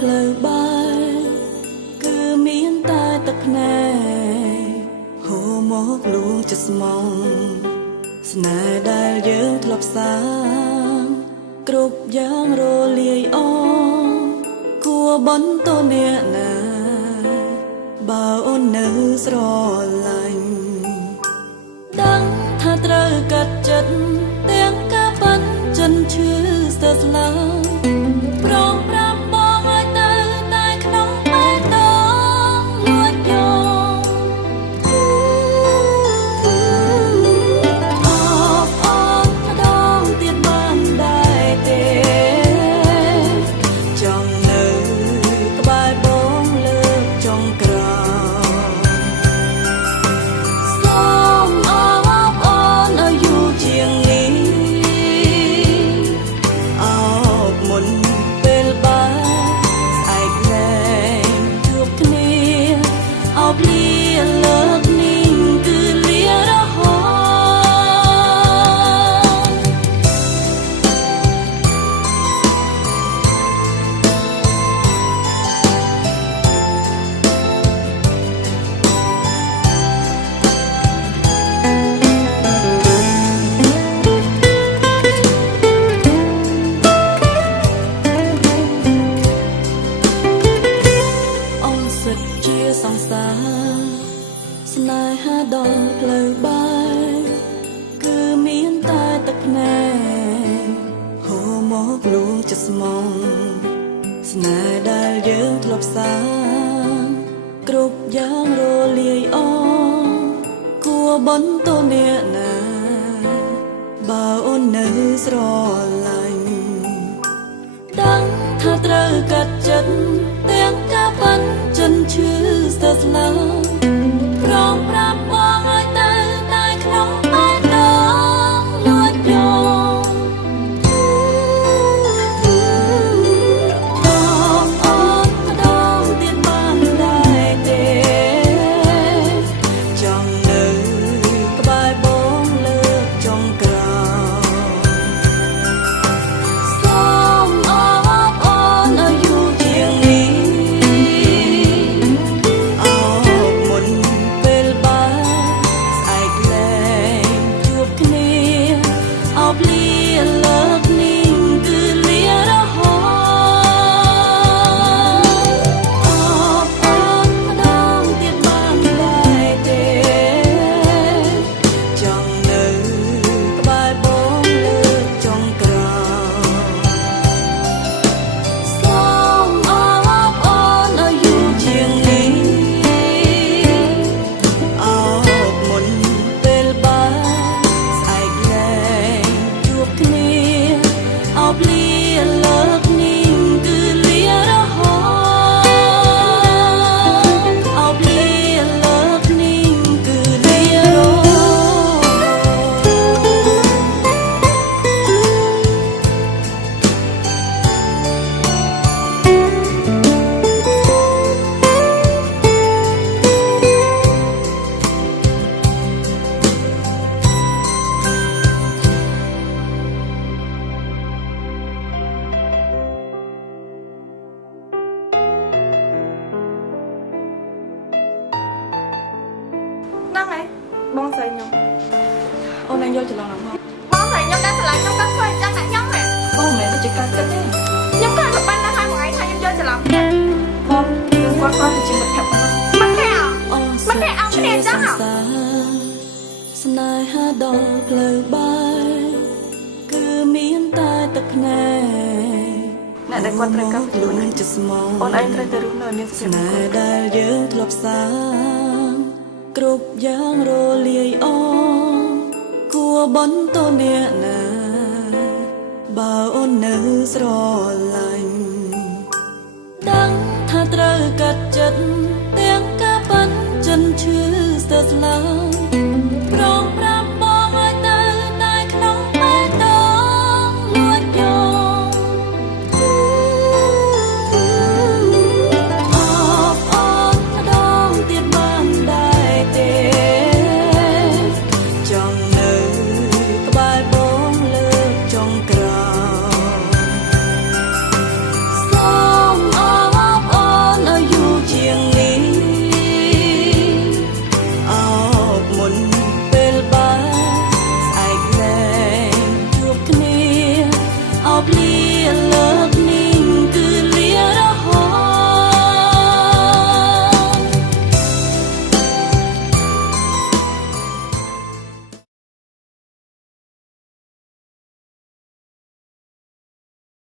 ផ្លូវបែកគឺមានតែទឹកភ្នែកហូរមកលួងចិត្តស្មងស្នេហ៍ដែលយើងធ្លាប់សាងគ្រប់យ៉ាងរលាយអងគួរបន្តអ្នកណាបើអូននៅស្រឡាញ់ដឹងថាត្រូវកាត់ចិត្តទាំងការប៉ាន់ចិនឈឺស្ទើរស្លាប់ប្រងប្រាប់បងឲ្យទៅតែក្នុងបែបដងលួចយកអបអរម្ដងទៀតបានដែរទេចង់នៅក្បែរបងលើកចុងក្រោយសូមអបអរឲ្យយូរជាងនេះអបមុនពេលបែកស្អែកលែងជួបគ្នាអបលាលើកនេះគឺលារហូអូនសិតជាសង្សារស្នេហាដល់ផ្លូវបែកគឺមានតែទឹកភ្នែកហូរមកលួងចិត្តស្មងស្នេហ៍ដែលយើងធ្លាប់សាងគ្រប់យ៉ាងរលាយអងគួរបន្តអ្នកណាបើអូននៅស្រឡាញ់ដឹងថាត្រូវកាត់ចិត្តទាំងការប៉ាន់ចិនឈឺស្ទើរស្លាប់ប្រងប្រាប់បងឲ្យទៅតែក្នុងបែបដងលួចយកអបអរម្ដងទៀតបានដែរទេចង់នៅក្បែរបងលើកចុងក្រោយសូមអបអរឲ្យយូរជាងនេះអបមុនពេលបែកស្អែកលែងជួបគ្នាអបលាលើកនេះគឺលារហូតអបអរម្ដងទៀតបានដែរទេចង់នៅក្បែរបងលើកចុងក្រោយសូមអបអរឲ្យយូរជាងនេះអបមុនពេលបែកស្អែកលែងជួបគ្នាអបលាលើកនេះគឺលារហូតអបលាលើកនេះគឺលារហូហ្នឹងហើយបងស្រីខ្ញុំ អូនឯងយកច្រឡំណាស់មក បងស្រីខ្ញុំđangឆ្លៃខ្ញុំក៏ធ្វើអញ្ចឹងដាក់ខ្ញុំហ៎ អូនមិនមែនទៅជាការគិតទេ ខ្ញុំក៏ប្របានដែរហើយមួយថ្ងៃថាខ្ញុំយកច្រឡំទៀត បងយើងគាត់ទៅជាមិត្តភក្តិប៉ុណ្ណោះ មិនទេអ អូនសិតជាសង្សារស្នេហាដល់ផ្លូវបែកគឺមានតែទឹកភ្នែកអ្នកដែលគាត់ត្រូវការខ្លួននឹងចិត្តស្មងអូនឯងត្រូវតែរស់នៅមានស្នេហ៍ដែលយើងធ្លាប់សាងគ្រប់យ៉ាងរលាយអងគួរបន្តអ្នកណាបើអូននៅស្រឡាញ់ដឹងថាត្រូវកាត់ចិត្តទាំងការប៉ាន់ចិនឈឺស្ទើរស្លាប់